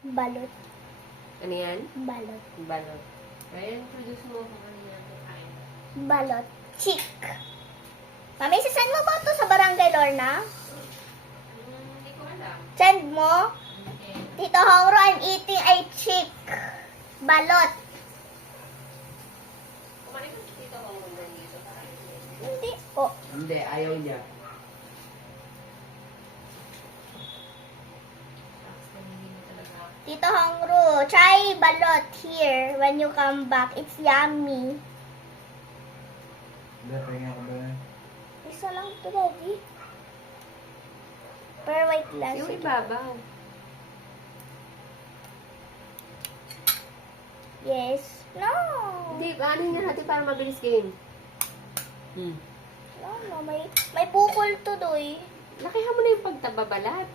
Balot. Ano yan? Balot. Balot. Kaya introduce mo kung ano yan kain. Balot. Chick. Mami, sasend mo ba ito sa Barangay Lorna? Hindi ko alam. Send mo? Okay. Tito Hongro, I'm eating a chick. Balot. Kumain ko dito ako muna dito. Hindi. Oh. Hindi, ayaw niya. Tapos nanginginig talaga ako. Tito Hongro, try balot here when you come back. It's yummy. Hindi, pahinga ko ba? Isa lang ito, Daddy. Per white lang. Yung Sige. ibabaw. Yes. No. Hindi, ano nga natin para mabilis game? No, may bukol to, doy. Lakihan mo na yung pagtababalat.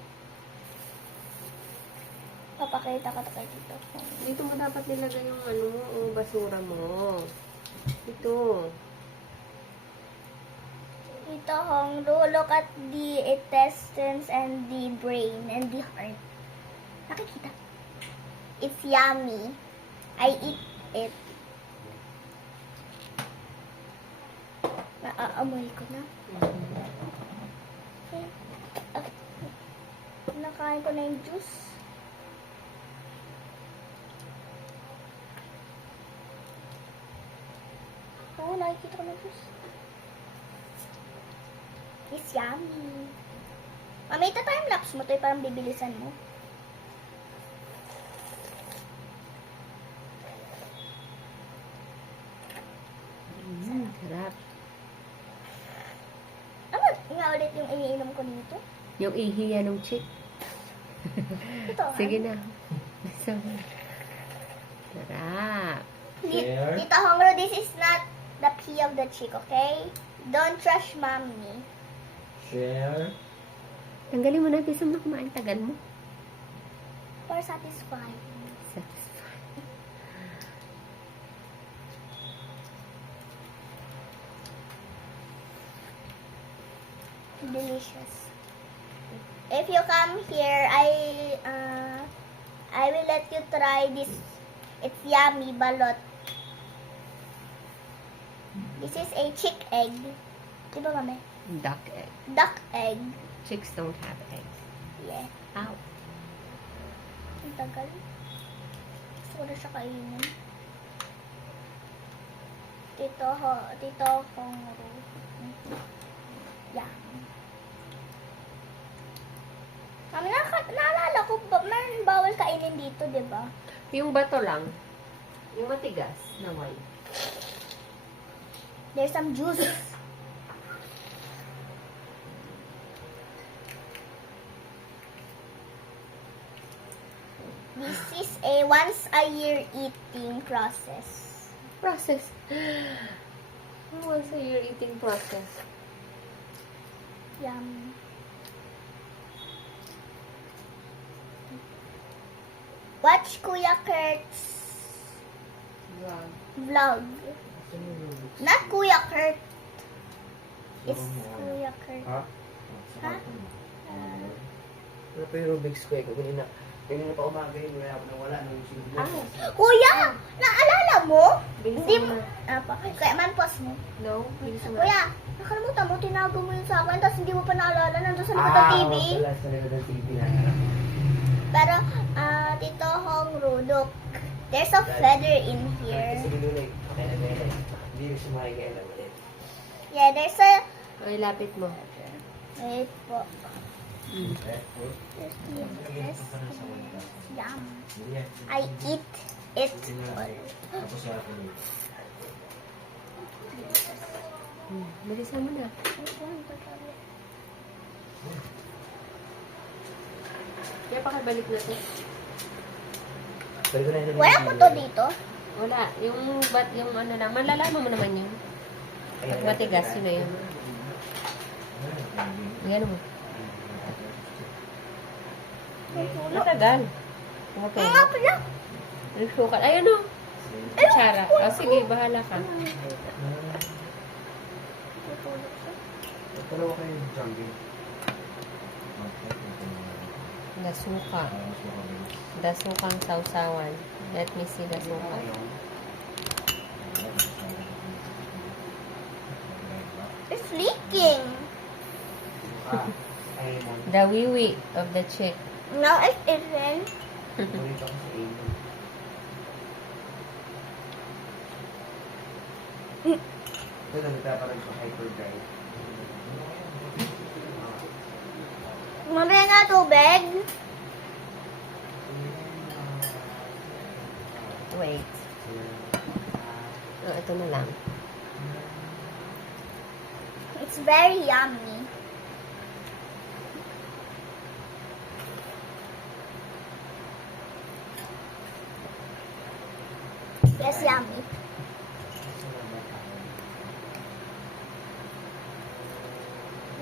Papakita ko to kay Tito. Dito mo dapat nilagay yung ano mo, o basura mo. Ito. Tito Hongro, look at the intestines and the brain and the heart. Nakikita. It's yummy. I eat it. Naaamoy ko na. Okay. Nakain ko na yung juice. Oo, nakikita ko na juice. It's yummy. Mami, ito time-lapse mo to, parang bibilisan mo. Sarap. Ano nga ulit yung iniinom ko dito? Yung ihiya ng chick. Ito. Sige na. Sarap. Share. Tito Hongro, this is not the pee of the chick, okay? Don't trash mommy. Share. Tanggalin mo na. Gusto mo kumain. Tagal mo. For satisfying. Satisfied. Delicious. If you come here, I will let you try this. It's yummy balot. This is a chick egg. Diba, mami? Duck egg. Duck egg. Chicks don't have eggs. Yeah. Ow. Ang tagal. Gusto ko na siya kainin. Tito Hongro. Yeah. Mami, naalala ko, man bawal kainin dito, di ba? Yung bato lang. Yung matigas na wine. There's some juice. This is a once a year eating process. Process. What's your eating process? Yum. Watch Kuya Kurt's Wow. vlog. Not Kuya Kurt. It's Kuya Kurt. Ha? Ha? Ano pa yung Rubik's Cube? Kanina pa umaga yun. Wala ako nawala nung sinubok. Ah. Kuya! Naalala mo? Bilisan Hindi mo mo. na. Apa? Kaya man pause mo. No? Bilisan mo na. Kuya, nakalimutan mo, tinago mo yun sa akin, tapos hindi mo pa naalala, nandun sa likod ng TV. Wala sa likod ng TV na. Pero, Tito Hongro, look, there's a feather in here. Sige nunay. Okay na gaya. Hindi rin sumakay gaya lang ulit. Yeah, there's a... Okay, lapit mo. Wait po. Mm. There's this. Yum. I eat it all. Tapos sa akin yun. Bilisan mo na. Kaya pakibalik na to. Wala po to dito. Wala. Yung ano lang. Malalaman mo naman yun. Pag matigas, yun na yun. Yan mo. Matagal. Okay. Nga pala. Nagsukat. Ayun o. Kutsara. O sige, bahala ka. Dalawa kayo jumping. Dasuka. Dasukang sausawan. Let me see dasuka. It's leaking. Ayun. The wiwi of the chick. No, it isn't. Ulit ako sa Ayun. Ito na nagpaparag sa hyperdrive. Mamaya nga tubig. Wait. Oh, ito na lang. It's very yummy. Yes, yummy.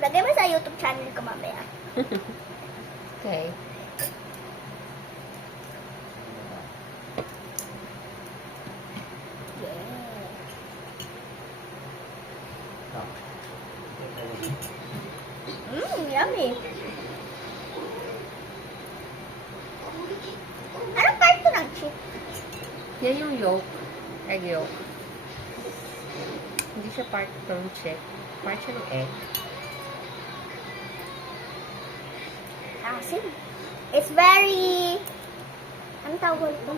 Lagay mo sa YouTube channel ko mamaya. Okay. Yummy. Anong part to ng chip? Yan yung yolk. Egg yolk. Hindi siya part ng chick. Part siya ng egg. Asim. It's very... Anong tawag ito?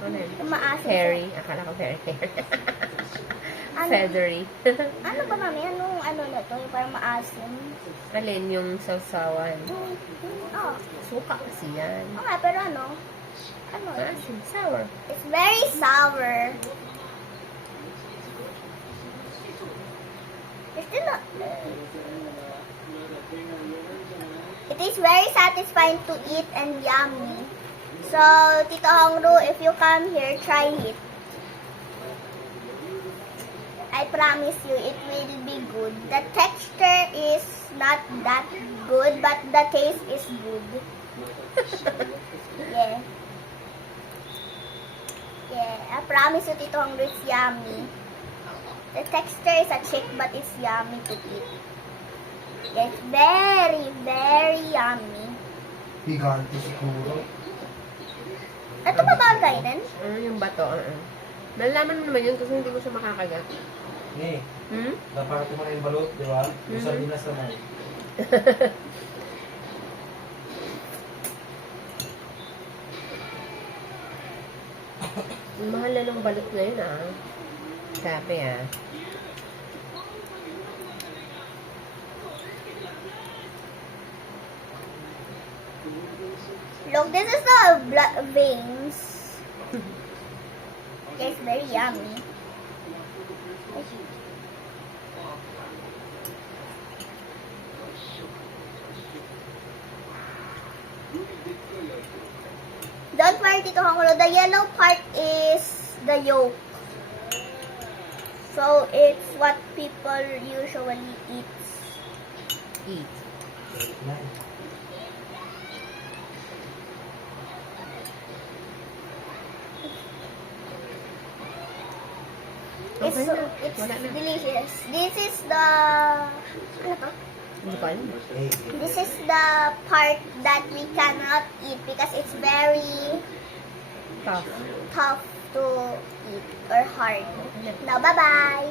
Ano yun? Maasim. Hairy. Akala ko very hairy. Ano? Feathery. Ano ba mami? Anong ano na to? Yung parang maasim. Alin yung sausawan. Oh. Suka kasi yan. Oo nga, pero ano? Ano? Maasim. Sour. It's very sour. It's still not... It is very satisfying to eat and yummy. So, Tito Hongru, if you come here, try it. I promise you, it will be good. The texture is not that good, but the taste is good. Yeah. Yeah, I promise you, Tito Hongru, it's yummy. The texture is a chick, but it's yummy to eat. It's very, very yummy. Gigante siguro. Ito ba bagay din? Ano yung bato? Malalaman mo naman yun kasi hindi mo siya makakagat. Eh, Hmm? napakati mo na yung balot, di ba? Yung sardinas naman. Mahal na ng balot na yun Grabe Look, this is the blood veins. It's very yummy. Don't worry, Tito Hongro. The yellow part is the yolk. So, it's what people usually eat. Eat. It's, Okay na. it's Wala na. delicious. This is the... Ano to? Hindi ko alam. This is the part that we cannot eat because it's very Tough. tough to eat or hard. Now, bye-bye!